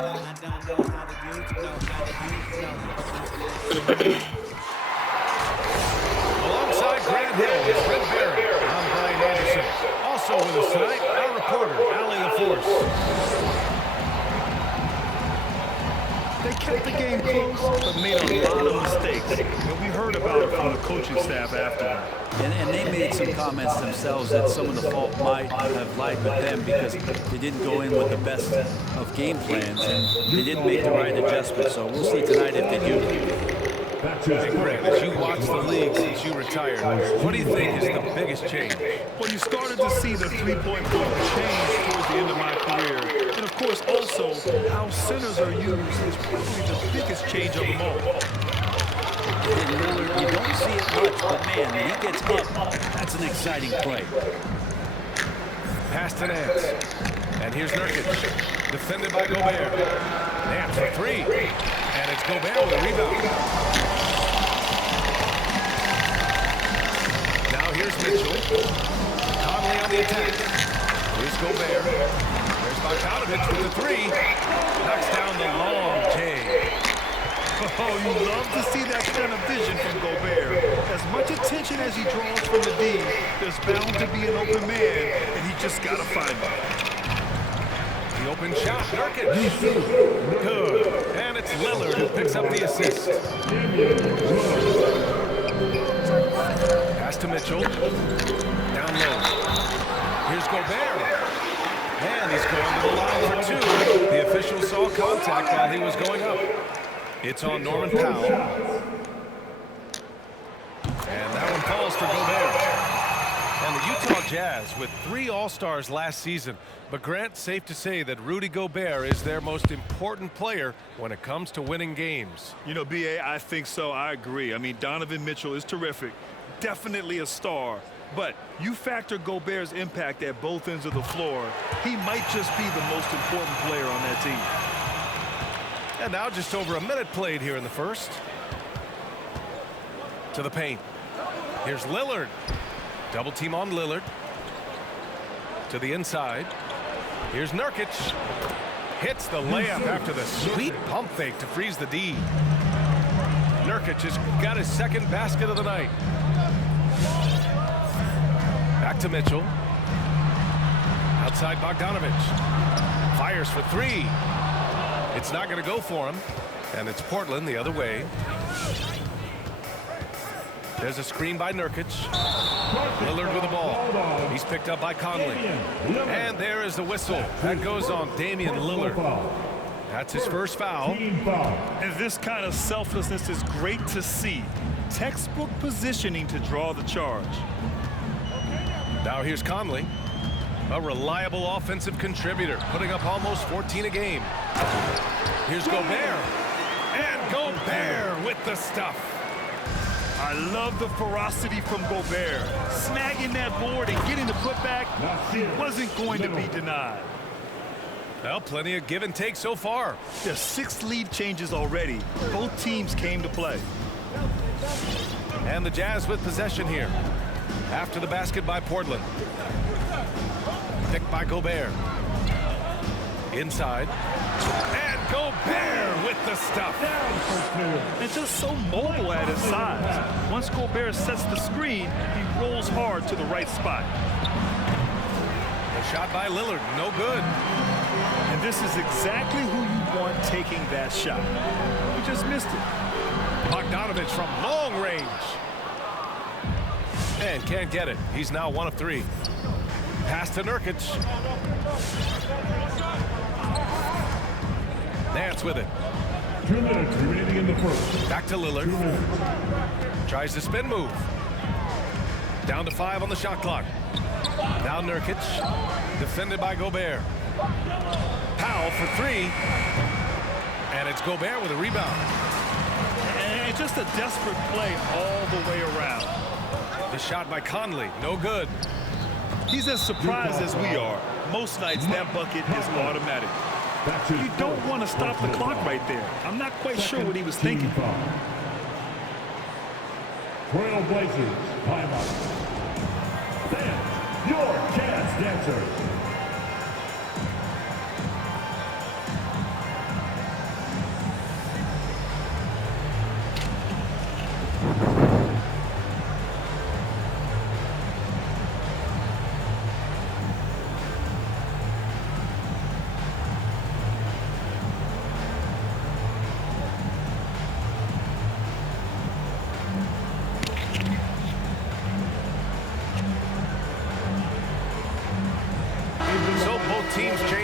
Alongside Grant Hill is Fred Barry. I'm Brian Anderson. Also with us tonight, our reporter, Allie LaForce. They kept the game close, but made a lot of mistakes. And we heard about it from the coaching staff after. And they made some comments themselves that some of the fault might have lied with them because they didn't go in with the best of game plans and they didn't make the right adjustments. So we'll see tonight if they do. Hey, Grant, as you watch the league since you retired, what do you think is the biggest change? Well, you started to see the three-point ball change towards the end of my career. And, of course, also how centers are used is probably the biggest change of them all. You don't see it much, but, man, when he gets up, that's an exciting play. Pass to Nance. And here's Nurkic. Defended by Gobert. Nance for three. And it's Gobert with a rebound. Now here's Mitchell. Conley on the attack. Here's Gobert. There's Bogdanovich with the three. Knocks down the long J. Oh, you love to see that kind of vision from Gobert. As much attention as he draws from the D, there's bound to be an open man, and he just got to find it. The open shot, Nurkic. Good. And it's Lillard who picks up the assist. Pass to Mitchell. Down low. Here's Gobert. And he's going to the line for two. The official saw contact while he was going up. It's on Norman Powell. And that one falls for Gobert. And the Utah Jazz with 3 All-Stars last season. But Grant, safe to say that Rudy Gobert is their most important player when it comes to winning games. You know, B.A., I think so. I agree. I mean, Donovan Mitchell is terrific. Definitely a star. But you factor Gobert's impact at both ends of the floor, he might just be the most important player on that team. And now just over a minute played here in the first. To the paint. Here's Lillard. Double team on Lillard. To the inside. Here's Nurkic. Hits the layup after the sweet pump fake to freeze the D. Nurkic has got his second basket of the night. Back to Mitchell. Outside Bogdanovich. Fires for three. It's not going to go for him. And it's Portland the other way. There's a screen by Nurkic. Lillard with the ball. He's picked up by Conley. And there is the whistle. That goes on Damian Lillard. That's his first foul. And this kind of selflessness is great to see. Textbook positioning to draw the charge. Now here's Conley. A reliable offensive contributor, putting up almost 14 a game. Here's Gobert. And Gobert with the stuff. I love the ferocity from Gobert. Snagging that board and getting the putback, he wasn't going to be denied. Well, plenty of give and take so far. There's 6 lead changes already. Both teams came to play. And the Jazz with possession here. After the basket by Portland. Picked by Gobert. Inside. And Gobert with the stuff. And just so mobile at his size. Once Gobert sets the screen, he rolls hard to the right spot. The shot by Lillard, no good. And this is exactly who you want taking that shot. He just missed it. Bogdanovich from long range. And can't get it. He's now 1 of 3. Pass to Nurkic. Nance with it. 2 minutes remaining in the first. Back to Lillard. Tries the spin move. Down to 5 on the shot clock. Now Nurkic. Defended by Gobert. Powell for 3. And it's Gobert with a rebound. And just a desperate play all the way around. The shot by Conley, no good. He's as surprised as we are. Most nights that bucket is automatic. You don't want to stop the clock right there. I'm not quite sure what he was thinking. TRAILBLAZERS, timeout. Then, your Jazz dancers.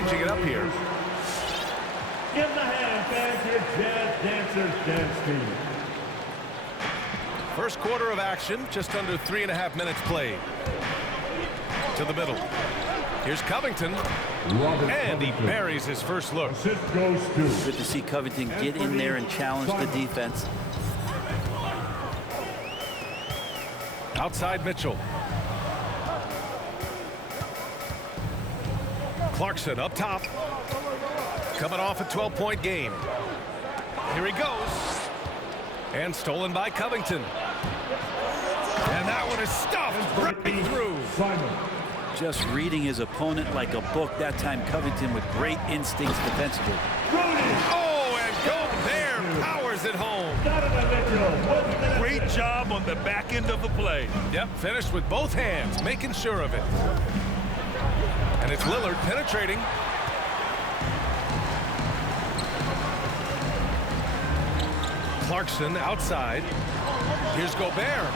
changing it up here. Give the hand, fans, your Jazz Dancers dance team. First quarter of action, just under 3.5 minutes played. To the middle. Here's Covington. And he buries his first look. Assist goes to. Good to see Covington get in there and challenge the defense. Outside Mitchell. Clarkson up top. Coming off a 12-point game. Here he goes. And stolen by Covington. And that one is stuffed right through. Simon. Just reading his opponent like a book. That time Covington with great instincts defensively. Oh, and Gobert powers it home. Great job on the back end of the play. Yep, finished with both hands, making sure of it. And it's Lillard penetrating. Clarkson outside. Here's Gobert.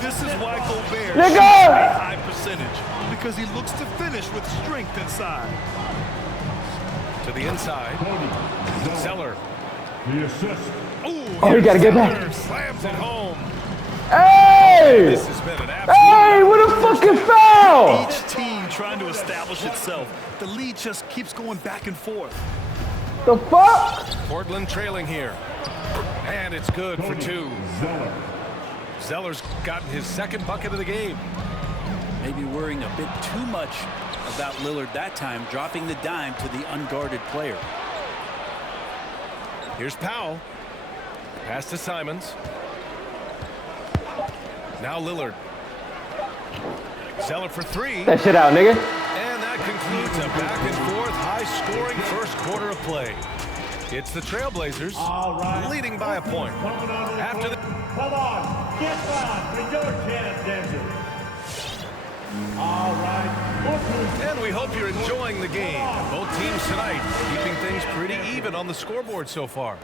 This is why Gobert shoots a high percentage, because he looks to finish with strength inside. To the inside. Zeller. The assist. Oh, you gotta get back. Slams it home. Hey! This has been an absolute... Hey, what a fucking foul! Each team trying to establish itself. The lead just keeps going back and forth. The fuck? Portland trailing here. And it's good for two. Zeller's gotten his second bucket of the game. Maybe worrying a bit too much about Lillard that time, dropping the dime to the unguarded player. Here's Powell. Pass to Simons. Now Lillard. Zeller for three. That shit out, nigga. And that concludes a back-and-forth, high-scoring first quarter of play. It's the Trailblazers leading by a point. After the... Come on, get on for your Jazz Dancers. All right. And we hope you're enjoying the game. Both teams tonight keeping things pretty even on the scoreboard so far.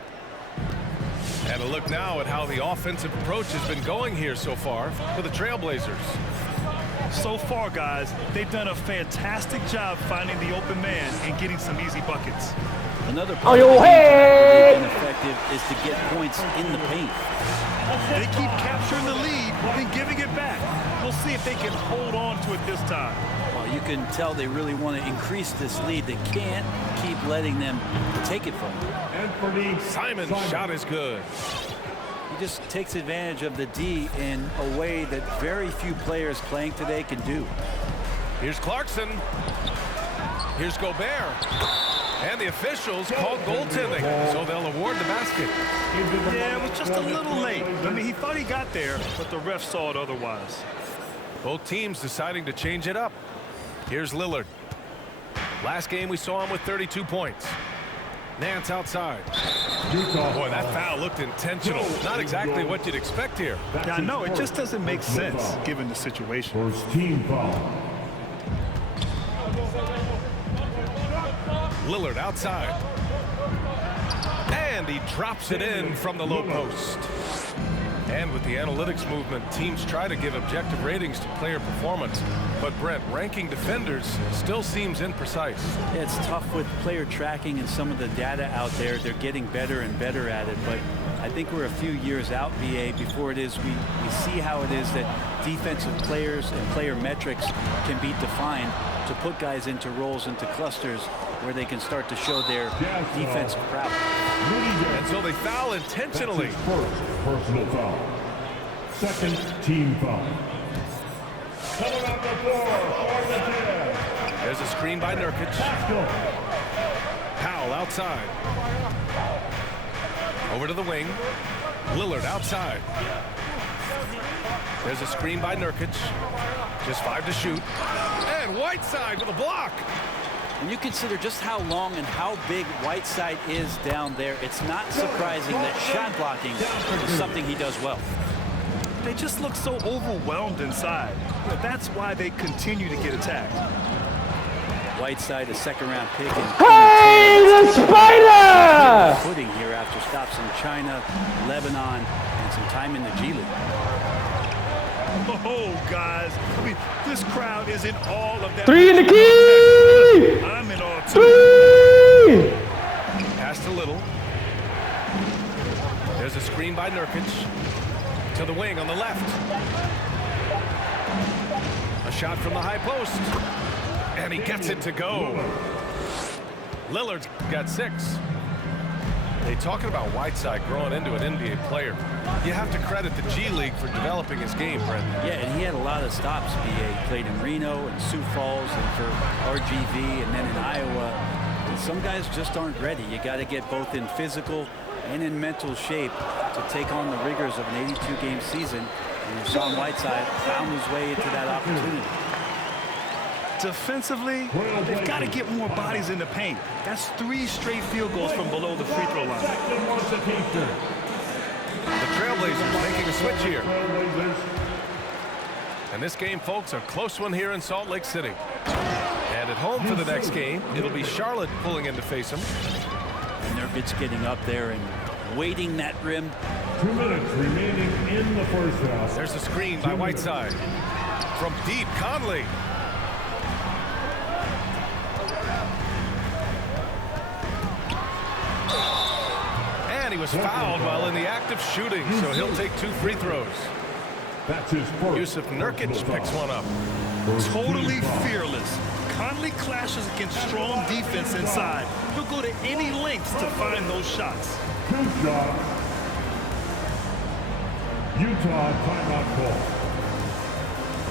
And a look now at how the offensive approach has been going here so far for the Trailblazers. So far, guys, they've done a fantastic job finding the open man and getting some easy buckets. Another part of the game tonight where they've been effective is to get points in the paint. They keep capturing the lead, then giving it back. We'll see if they can hold on to it this time. Well, you can tell they really want to increase this lead. They can't keep letting them take it from them. Simon's shot is good. He just takes advantage of the D in a way that very few players playing today can do. Here's Clarkson. Here's Gobert. And the officials called goaltending, so they'll award the basket. Yeah, it was just a little late. I mean, he thought he got there, but the ref saw it otherwise. Both teams deciding to change it up. Here's Lillard. Last game we saw him with 32 points. Nance outside. Boy, that foul looked intentional. Not exactly what you'd expect here. Yeah, I know. It just doesn't make sense given the situation. First team foul. Lillard outside. And he drops it in from the low post. And with the analytics movement, teams try to give objective ratings to player performance. But Brent, ranking defenders still seems imprecise. Yeah, it's tough with player tracking and some of the data out there. They're getting better and better at it. But I think we're a few years out, BA, before it is we see how it is that defensive players and player metrics can be defined to put guys into roles, into clusters, where they can start to show their defensive prowess. And so they foul intentionally. First personal foul. Second team foul. Coming up the floor for the Jazz. There's a screen by Nurkic. Powell outside. Over to the wing. Lillard outside. There's a screen by Nurkic. Just 5 to shoot. And Whiteside with a block. When you consider just how long and how big Whiteside is down there, it's not surprising that shot blocking is something he does well. They just look so overwhelmed inside. But that's why they continue to get attacked. Whiteside, a second-round pick. Hey, the spider! Footing here after stops in China, Lebanon, and some time in the G League. Oh, guys. I mean, this crowd is in all of that. 3 in the key! I'm in all, too. 3! Pass to Little. There's a screen by Nurkic. To the wing on the left. A shot from the high post. And he gets it to go. Lillard's got 6. They talking about Whiteside growing into an NBA player. You have to credit the G League for developing his game, Brent. Yeah, and he had a lot of stops, B.A. He played in Reno and Sioux Falls and for RGV and then in Iowa. And some guys just aren't ready. You got to get both in physical and in mental shape to take on the rigors of an 82-game season. And Sean Whiteside found his way into that opportunity. Defensively, they've got to get more bodies in the paint. That's 3 straight field goals from below the free throw line. The Trailblazers making a switch here. And this game, folks, a close one here in Salt Lake City. And at home for the next game, it'll be Charlotte pulling in to face them. And Nurkic getting up there and waiting that rim. 2 minutes remaining in the first half. There's a screen by Whiteside. From deep, Conley. And he was fouled while in the act of shooting, so he'll take 2 free throws. That's his first. Yusuf Nurkic picks one up. Totally fearless. Conley clashes against strong defense inside. He'll go to any lengths to find those shots. 2 shots. Utah timeout call.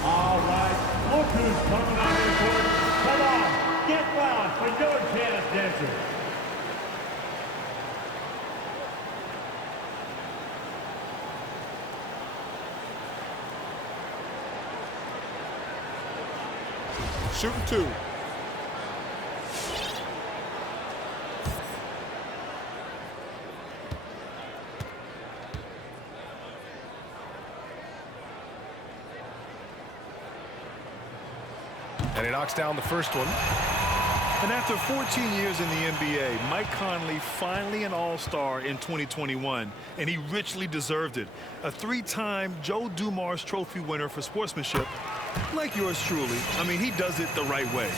All right, look who's coming out of the court. Come on, get loud for your tennis dancers. Shooting 2. And he knocks down the first one. And after 14 years in the NBA, Mike Conley finally an all-star in 2021, and he richly deserved it. A 3-time Joe Dumars Trophy winner for sportsmanship, like yours truly. I mean, he does it the right way.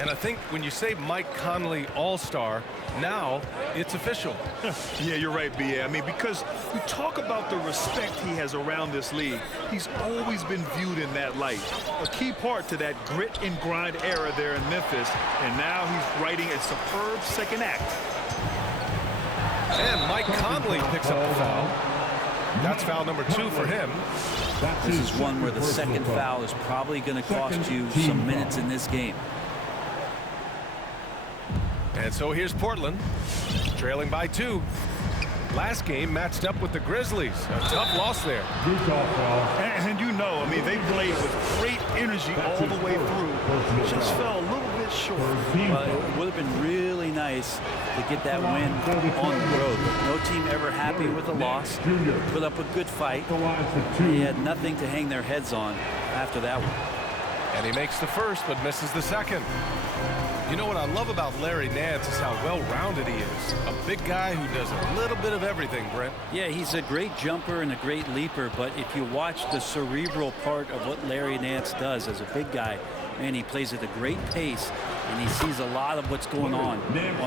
And I think when you say Mike Conley All-Star, now it's official. Yeah, you're right, B.A. I mean, because we talk about the respect he has around this league. He's always been viewed in that light. A key part to that grit and grind era there in Memphis. And now he's writing a superb second act. And Mike Conley picks up the foul. That's foul number 2 for him. This is one where the second foul is probably going to cost you some minutes in this game. And so here's Portland, trailing by 2. Last game matched up with the Grizzlies. A tough loss there. And you know, I mean, they played with great energy all the way through. Just fell a little bit short. Well, it would have been really nice to get that win on the road. No team ever happy with a loss. Put up a good fight. They had nothing to hang their heads on after that one. And he makes the first, but misses the second. You know what I love about Larry Nance is how well-rounded he is. A big guy who does a little bit of everything, Brent. Yeah, he's a great jumper and a great leaper, but if you watch the cerebral part of what Larry Nance does as a big guy, man, he plays at a great pace, and he sees a lot of what's going on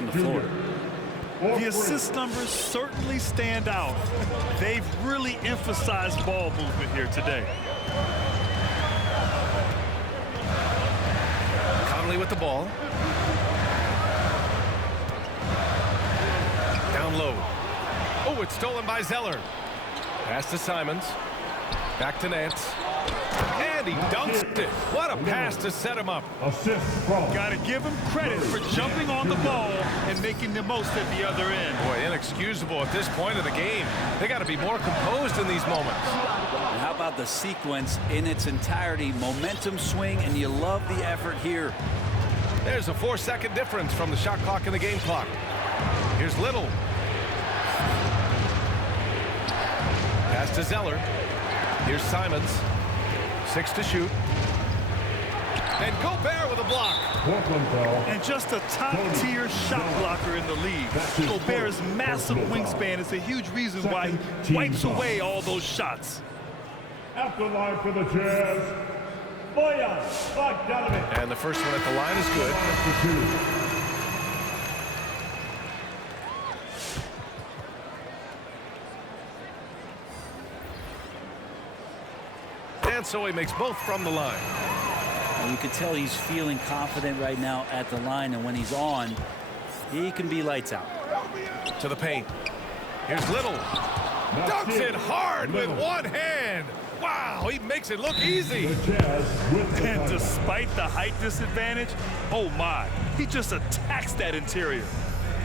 the floor. The assist numbers certainly stand out. They've really emphasized ball movement here today. Conley with the ball. Down low. Oh, it's stolen by Zeller. Pass to Simons. Back to Nance. And he dunks it. What a pass to set him up. Assist from. Got to give him credit for jumping on the ball and making the most at the other end. Boy, inexcusable at this point of the game. They got to be more composed in these moments. And how about the sequence in its entirety? Momentum swing, and you love the effort here. There's a 4-second difference from the shot clock and the game clock. Here's Little. Pass to Zeller. Here's Simons. 6 to shoot. And Gobert with a block. And just a top-tier shot blocker in the league. Gobert's massive wingspan is a huge reason why he wipes away all those shots. At the line for the Jazz, Boyan Bogdanovic. And the first one at the line is good. And so he makes both from the line. And you can tell he's feeling confident right now at the line, and when he's on, he can be lights out. To the paint. Here's Little. Dunks it hard with one hand. Wow, he makes it look easy. And despite the height disadvantage, oh my, he just attacks that interior.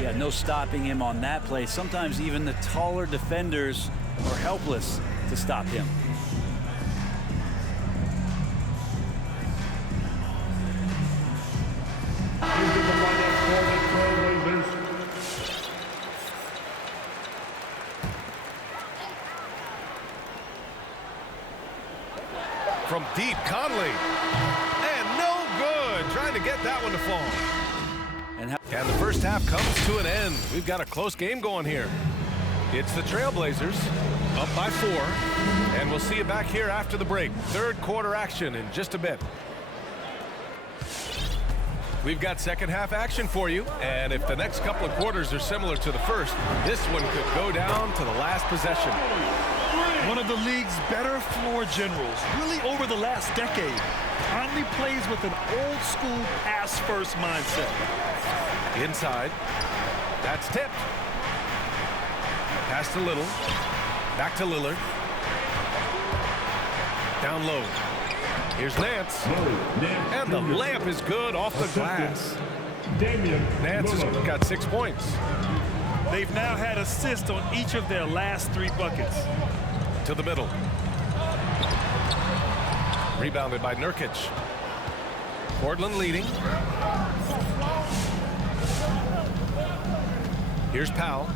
Yeah, no stopping him on that play. Sometimes even the taller defenders are helpless to stop him. Into the lineup for the Trailblazers. From deep, Conley. And no good. Trying to get that one to fall. And the first half comes to an end. We've got a close game going here. It's the Trailblazers up by 4. And we'll see you back here after the break. Third quarter action in just a bit. We've got second half action for you. And if the next couple of quarters are similar to the first, this one could go down to the last possession. One of the league's better floor generals, really over the last decade. Conley plays with an old-school pass-first mindset. Inside. That's tipped. Pass to Little. Back to Lillard. Down low. Here's Nance. And the layup is good off the glass. Nance has got 6 points. They've now had assists on each of their last 3 buckets. To the middle. Rebounded by Nurkic. Portland leading. Here's Powell.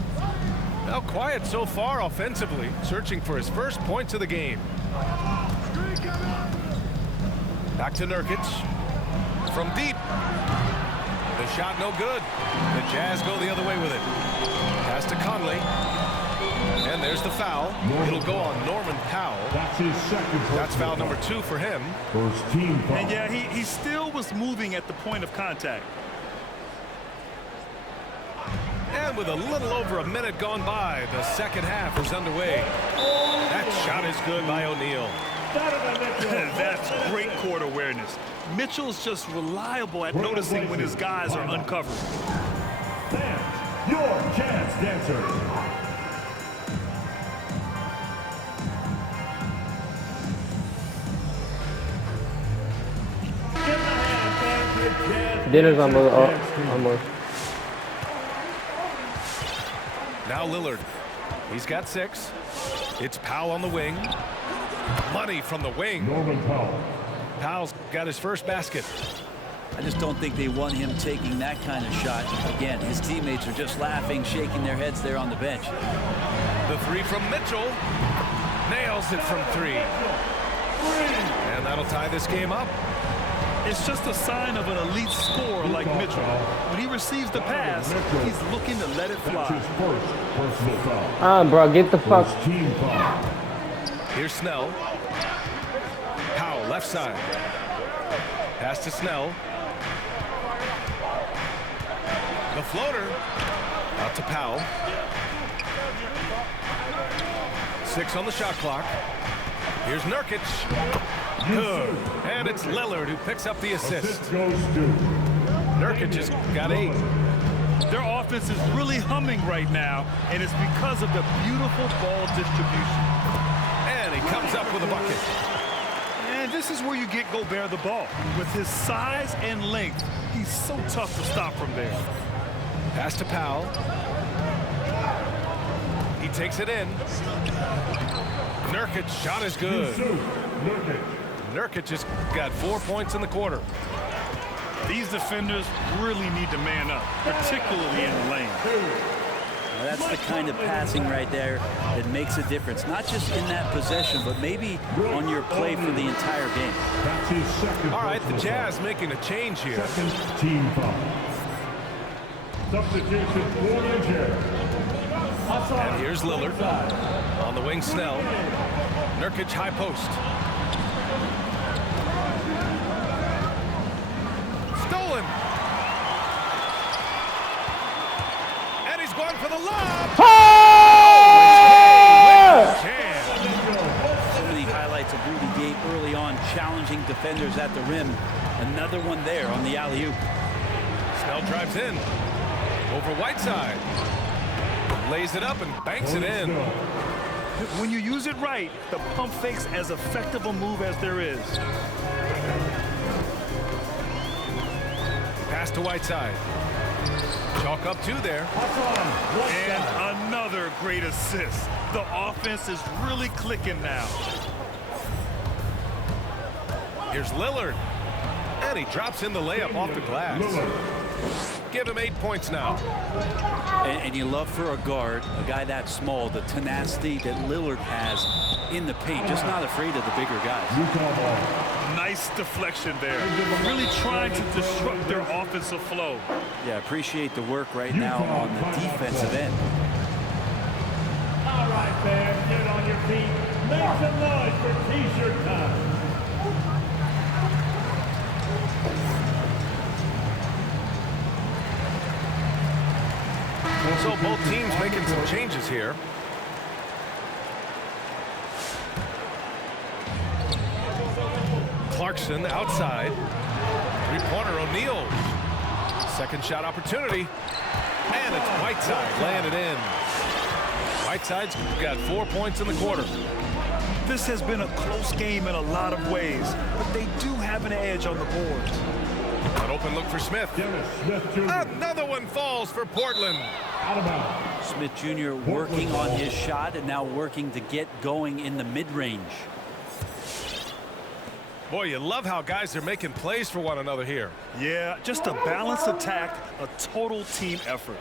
Now quiet so far offensively, searching for his first points of the game. Back to Nurkic. From deep. The shot no good. The Jazz go the other way with it. Pass to Conley. And there's the foul. It'll go on Norman Powell. That's his second. That's foul number 2 for him. First team foul. And yeah, he still was moving at the point of contact. And with a little over a minute gone by, the second half is underway. That shot is good by O'Neal. That's great court awareness. Mitchell's just reliable at noticing when his guys are uncovered. Fans, your Jazz dancers. Dinner's almost. Now Lillard. He's got 6. It's Powell on the wing. Money from the wing. Norman Powell. Powell's got his first basket. I just don't think they want him taking that kind of shot. Again, his teammates are just laughing, shaking their heads there on the bench. The 3 from Mitchell. Nails it from 3. And that'll tie this game up. It's just a sign of an elite scorer like Mitchell. When he receives the pass, he's looking to let it fly. That's his first personal foul. Bro, get the fuck. First team foul. Here's Snell. Powell, left side. Pass to Snell. The floater. Out to Powell. 6 on the shot clock. Here's Nurkic. Good. And it's Lillard who picks up the assist. Assist goes to Nurkic has got 8. Their offense is really humming right now, and it's because of the beautiful ball distribution. And he comes up with a bucket. And this is where you get Gobert the ball. With his size and length, he's so tough to stop from there. Pass to Powell. He takes it in. Nurkic shot is good. Nurkic has got 4 points in the quarter. These defenders really need to man up, particularly in the lane. Now that's the kind of passing right there that makes a difference, not just in that possession, but maybe on your play for the entire game. That's his second. All right, the Jazz making a change here. Second team foul. Substitution for the Jazz. And here's Lillard. On the wing, Snell. Nurkic high post. Stolen. And he's going for the lob. So many highlights of Rudy Gay early on, challenging defenders at the rim. Another one there on the alley-oop. Snell drives in. Over Whiteside. Lays it up and banks it in. When you use it right, the pump fake's as effective a move as there is. Pass to Whiteside. Chalk up 2 there. And another great assist. The offense is really clicking now. Here's Lillard. And he drops in the layup off the glass. Give him 8 points now. And you love for a guard, a guy that small, the tenacity that Lillard has in the paint, just not afraid of the bigger guys. Nice deflection there. Really trying to disrupt their offensive flow. Yeah, appreciate the work right now on the defensive end. All right, fans, get on your feet. Make some noise for T-shirt time. So both teams making some changes here. Clarkson outside. Three-pointer O'Neal. Second shot opportunity. And it's Whiteside laying it in. Whiteside's got 4 points in the quarter. This has been a close game in a lot of ways, but they do have an edge on the boards. An open look for Smith. Another one falls for Portland. Out of bounds. Smith Jr. working on his shot and now working to get going in the mid-range. Boy, you love how guys are making plays for one another here. Yeah, just a balanced attack, a total team effort.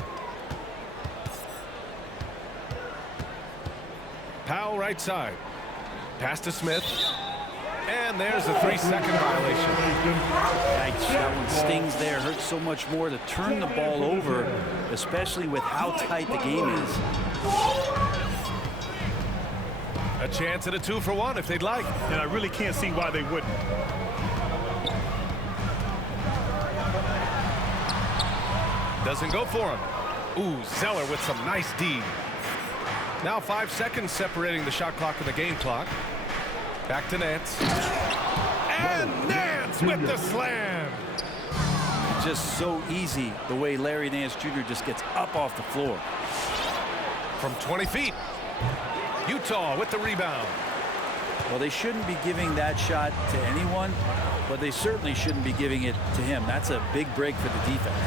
Powell right side. Pass to Smith. And there's a 3-second violation. Yikes, that one stings there. Hurts so much more to turn the ball over, especially with how tight the game is. A chance at a 2-for-1 if they'd like. And I really can't see why they wouldn't. Doesn't go for him. Ooh, Zeller with some nice D. Now 5 seconds separating the shot clock and the game clock. Back to Nance. And Nance with the slam. Just so easy the way Larry Nance Jr. just gets up off the floor. From 20 feet. Utah with the rebound. Well, they shouldn't be giving that shot to anyone, but they certainly shouldn't be giving it to him. That's a big break for the defense.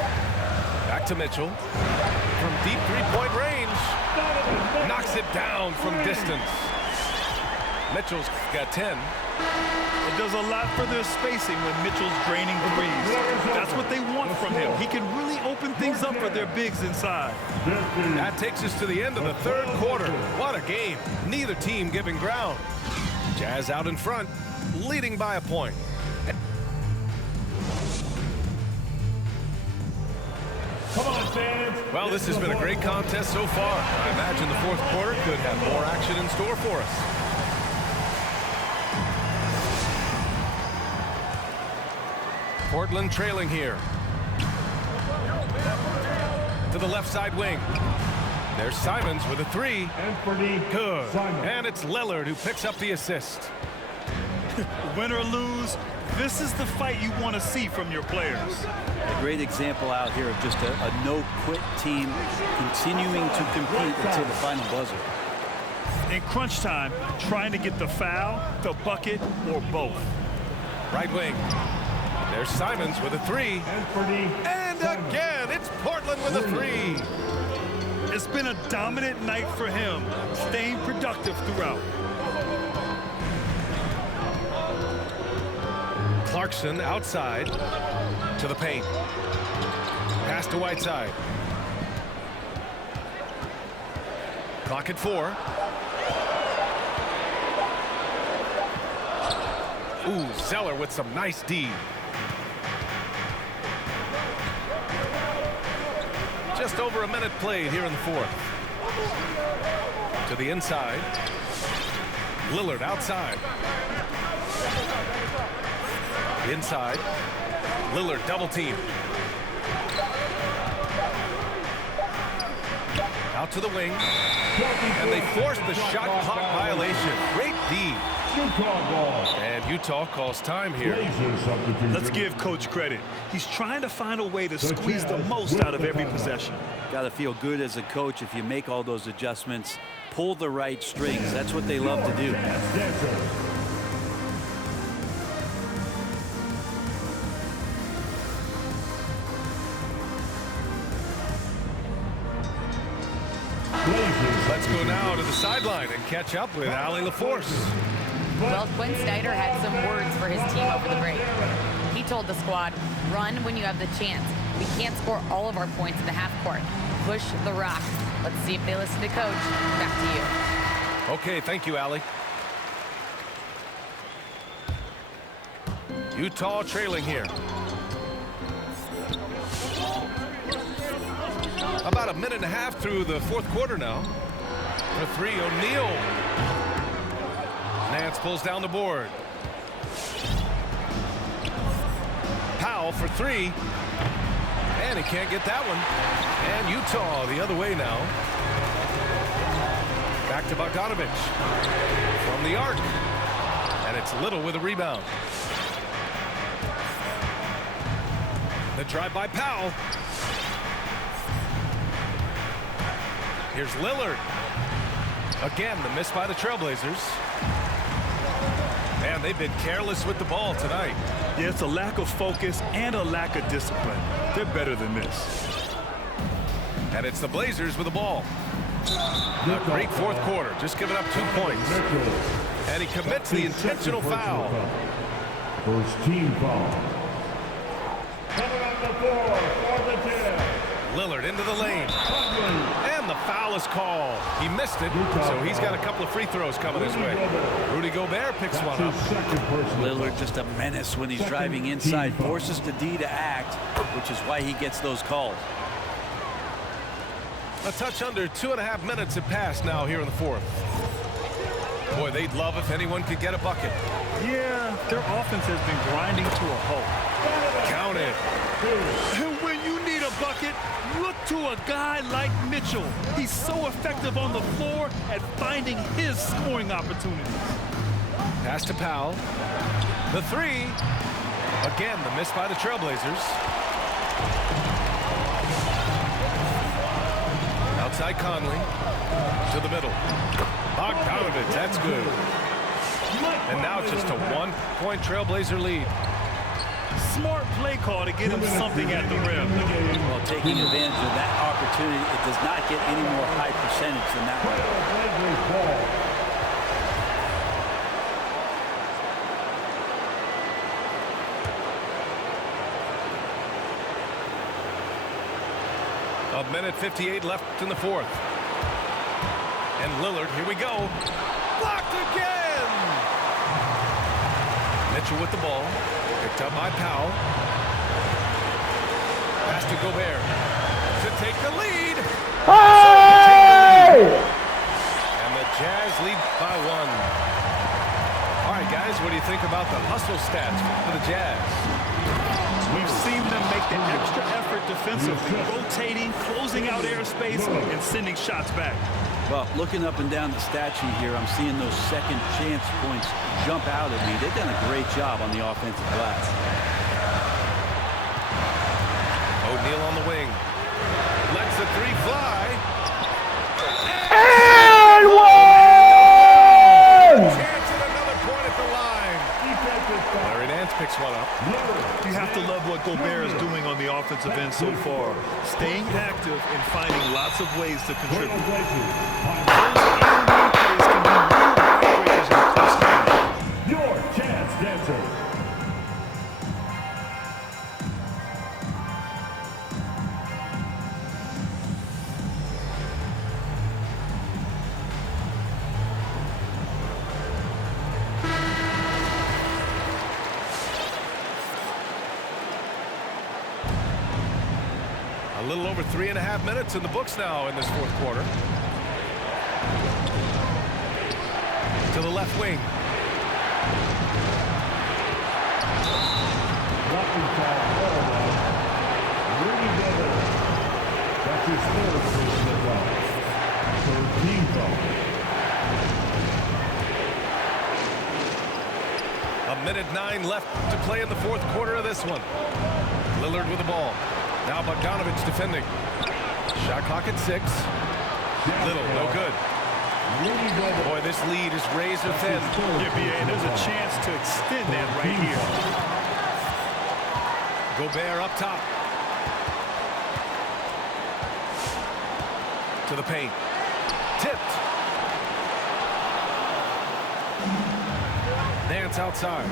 Back to Mitchell. From deep three-point range. Knocks it down from distance. Mitchell's got 10. It does a lot for their spacing when Mitchell's draining threes. That's what they want from him. He can really open things up for their bigs inside. That takes us to the end of the third quarter. What a game. Neither team giving ground. Jazz out in front, leading by a point. Come on, fans. Well, this has been a great contest so far. I imagine the fourth quarter could have more action in store for us. Portland trailing here. To the left side wing. There's Simons with a 3. Good. And it's Lillard who picks up the assist. Win or lose, this is the fight you want to see from your players. A great example out here of just a no-quit team continuing to compete until the final buzzer. In crunch time, trying to get the foul, the bucket, or both. Right wing. There's Simons with a 3. And again, it's Portland with a 3. It's been a dominant night for him, staying productive throughout. Clarkson outside to the paint. Pass to Whiteside. Clock at 4. Ooh, Zeller with some nice D. Just over a minute played here in the fourth. To the inside. Lillard outside. Inside. Lillard double team. Out to the wing. And they forced the shot clock violation. Great D. And Utah calls time here. Let's give Coach credit. He's trying to find a way to squeeze the most out of every possession. Got to feel good as a coach if you make all those adjustments, pull the right strings. That's what they love to do. Let's go now to the sideline and catch up with Allie LaForce. Well, Quinn Snyder had some words for his team over the break. He told the squad, run when you have the chance. We can't score all of our points in the half court. Push the rock. Let's see if they listen to coach. Back to you. Okay, thank you, Allie. Utah trailing here. About a minute and a half through the fourth quarter now. For three, O'Neal. Nance pulls down the board. Powell for three. And he can't get that one. And Utah the other way now. Back to Bogdanovich. From the arc. And it's Little with a rebound. The drive by Powell. Here's Lillard. Again, the miss by the Trailblazers. Man, they've been careless with the ball tonight. Yeah, it's a lack of focus and a lack of discipline. They're better than this. And it's the Blazers with the ball. A great fourth quarter, just giving up 2 points. And he commits the intentional foul. First team foul. Coming on the board for the team. Lillard into the lane. And the foul is called. He missed it, so he's got a couple of free throws coming his way. Rudy Gobert picks one up. Lillard just a menace when he's driving inside. Forces the D to act, which is why he gets those calls. A touch under 2.5 minutes have passed now here in the fourth. Boy, they'd love if anyone could get a bucket. Yeah, their offense has been grinding to a halt. Count it. And when you need a bucket, look to a guy like Mitchell. He's so effective on the floor at finding his scoring opportunities. Pass to Powell. The three. Again, the miss by the Trailblazers. Outside Conley. To the middle. Bogdanovich, that's good. And now just a 1-point Trailblazer lead. Smart play call to get him something at the rim. Well, taking advantage of that opportunity, it does not get any more high percentage than that one. A minute 58 left in the fourth. And Lillard, here we go. Blocked again! Mitchell with the ball. Picked up by Powell. Pass to Gobert. To take the lead. Hey! And the Jazz lead by 1. All right, guys, what do you think about the hustle stats for the Jazz? We've seen them make the extra effort defensively, rotating, closing out airspace, and sending shots back. Well, looking up and down the stat sheet here, I'm seeing those second chance points jump out at me. They've done a great job on the offensive glass. O'Neal on the wing. Lets the three fly. And one! Chance at another point at the line. Larry Nance picks one up. You have to love what Gobert is doing on the offensive end so far. Staying active and finding lots of ways to contribute. Those plays can be real breakers in close games. Your chance dancer. A little over 3.5 minutes in the books now in this fourth quarter. To to the left wing. Blocking foul, Rudy Gobert. That's his third personal foul. Third team foul. A minute 9 left to play in the fourth quarter of this one. Lillard with the ball. Now Bogdanovich defending. Shot clock at 6. Little, no good. Boy, this lead is razor thin. Yeah, BA, there's a chance to extend that right here. Gobert up top. To the paint. Tipped. Nance outside.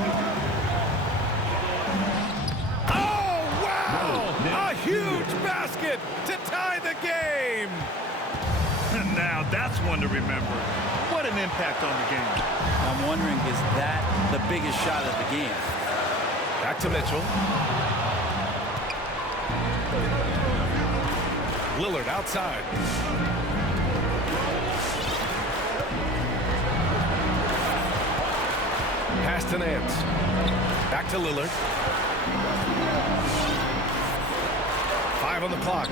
Oh, wow! A huge basket to tie the game. Now that's one to remember. What an impact on the game. I'm wondering, is that the biggest shot of the game? Back to Mitchell. Lillard outside. Pass to Nance. Back to Lillard. 5 on the clock.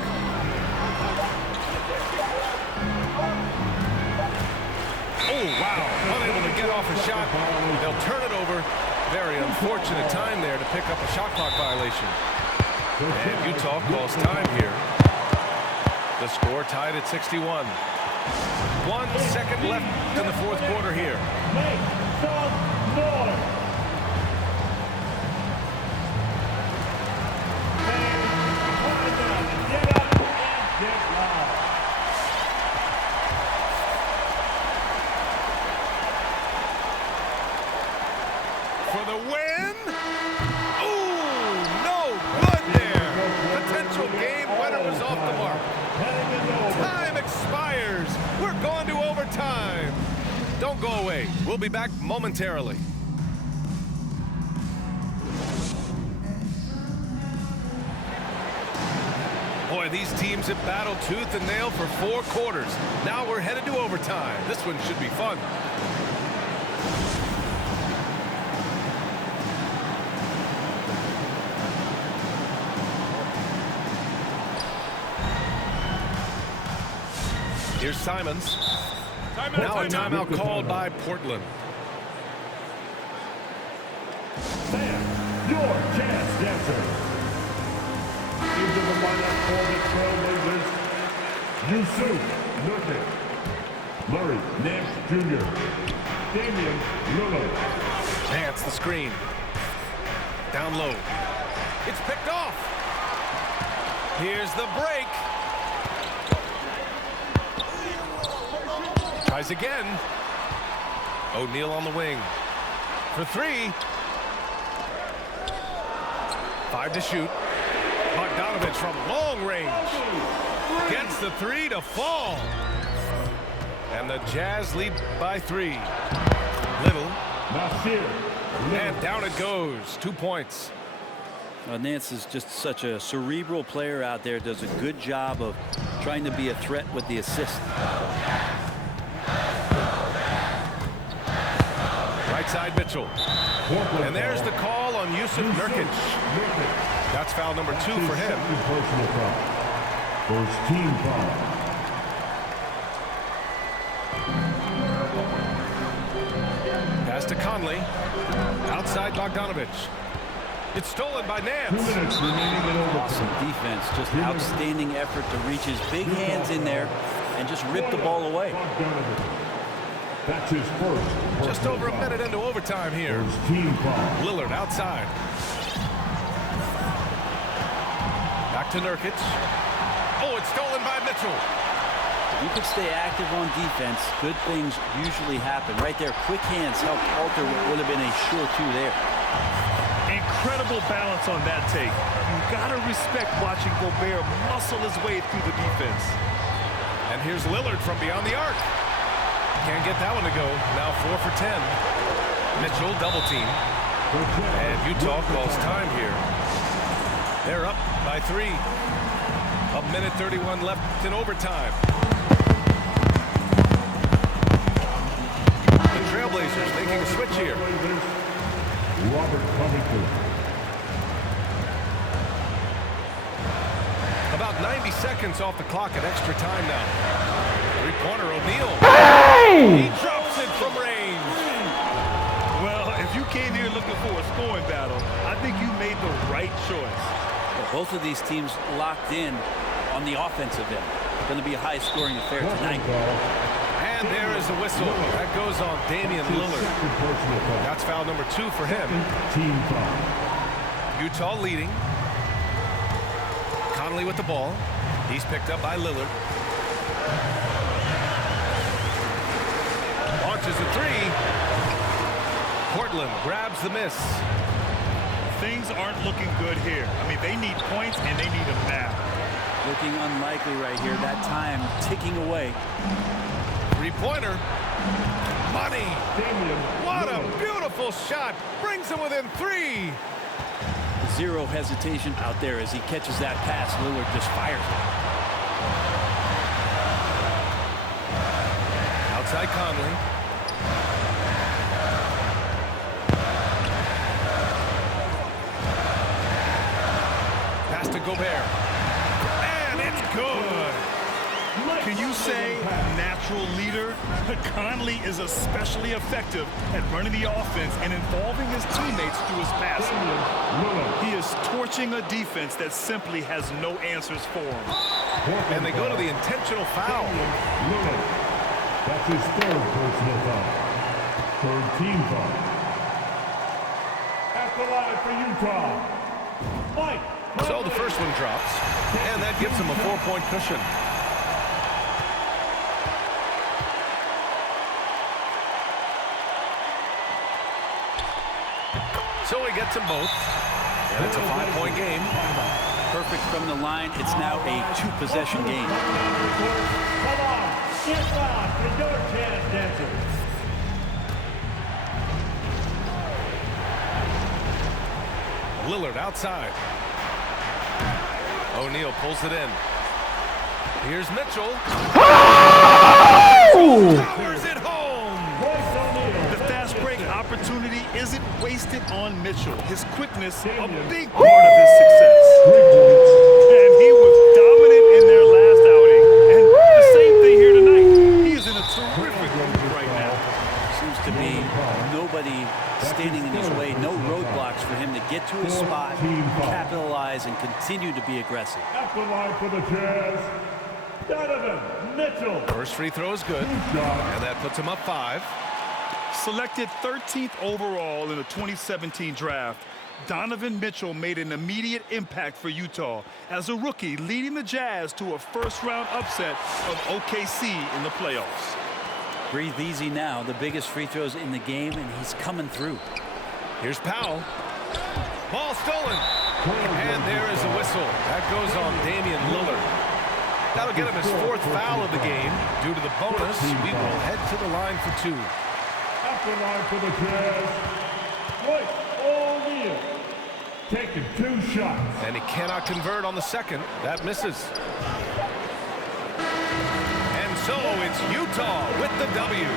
Oh, wow. Unable to get off a shot. They'll turn it over. Very unfortunate time there to pick up a shot clock violation. And Utah calls time here. The score tied at 61. 1 second left in the fourth quarter here. Make some noise. Get up and get loud. For the win. Ooh, no good there. Potential game winner was off the mark. Time expires. We're going to overtime. Don't go away. We'll be back momentarily. Boy, these teams have battled tooth and nail for 4 quarters. Now we're headed to overtime. This one should be fun. Here's Simons. Now a timeout called by Portland. Sam, your chance dancer. Into the lineup for the Trailblazers, Yusuf Nurkic, Murray Nance Jr., Damian Lillard. Nance the screen. Down low. It's picked off. Here's the break. Tries again. O'Neal on the wing. For 3. 5 to shoot. Bogdanovich from long range. Gets the 3 to fall. And the Jazz lead by 3. Little. And down it goes. 2 points. Nance is just such a cerebral player out there. Does a good job of trying to be a threat with the assist. Right side Mitchell. And there's the call on Yusuf Nurkic. That's foul number 2 for him. Personal foul. First team foul. Pass to Conley. Outside Bogdanovich. It's stolen by 2 Nance. minutes remaining in overtime. Awesome defense. Just outstanding effort to reach his big hands in there and just rip the ball away. That's his first. Just over a minute into overtime here. First team foul. Lillard outside. Back to Nurkic. Oh, it's stolen by Mitchell. If you could stay active on defense, good things usually happen. Right there, quick hands helped alter what would have been a sure 2 there. Incredible balance on that take. You gotta respect watching Gobert muscle his way through the defense. And here's Lillard from beyond the arc. Can't get that one to go. Now 4 for 10. Mitchell double team. And Utah calls time here. They're up by 3. A minute 31 left in overtime. The Trailblazers making a switch here. Robert Covington. About 90 seconds off the clock at extra time now. Three-pointer O'Neal. Hey! He drops it from range. Well, if you came here looking for a scoring battle, I think you made the right choice. Well, both of these teams locked in on the offensive end. Going to be a high-scoring affair tonight. And there is a whistle. That goes on Damian Lillard. That's foul number 2 for him. Team foul. Utah leading. Conley with the ball. He's picked up by Lillard. Launches a 3. Portland grabs the miss. Things aren't looking good here. I mean, they need points and they need them now. Looking unlikely right here. That time ticking away. Three-pointer. Money. What a beautiful shot. Brings him within 3. Zero hesitation out there as he catches that pass. Lillard just fires it. Outside Conley. Pass to Gobert. And it's good. Can you say natural leader? Conley is especially effective at running the offense and involving his teammates through his passing. He is torching a defense that simply has no answers for him. And they go to the intentional foul. That's his 3rd personal foul. 3rd team foul. At the line for Utah, Mike. So the first one drops, and that gives them a 4-point cushion. So he gets them both, and it's a 5-point game. Perfect from the line. It's now a 2-possession game. Come on, get loud for your chance, dancers. Lillard outside. O'Neal pulls it in. Here's Mitchell. Powers it home. The fast break opportunity isn't wasted on Mitchell. His quickness, a big part of his success. And he was dominant in their last outing. And the same thing here tonight. He is in a terrific mood right now. Seems to be nobody standing in his way. No roadblocks for him to get to his spot, capitalize, and continue to be aggressive. At the line for the Jazz, Donovan Mitchell. First free throw is good, and that puts him up 5. Selected 13th overall in the 2017 draft, Donovan Mitchell made an immediate impact for Utah as a rookie, leading the Jazz to a first-round upset of OKC in the playoffs. Breathe easy now. The biggest free throws in the game, and he's coming through. Here's Powell. Ball stolen. And there is a whistle. That goes on Damian Lillard. That'll get him his 4th foul of the game. Due to the bonus, we will head to the line for 2. At the line for the Jazz, Royce O'Neal. Taking 2 shots. And he cannot convert on the second. That misses. So it's Utah with the W.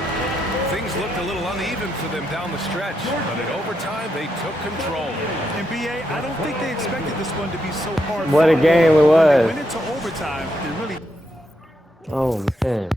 Things looked a little uneven for them down the stretch, but in overtime, they took control. And BA, I don't think they expected this one to be so hard. What a game it was. When they went into overtime, they really... Oh, man.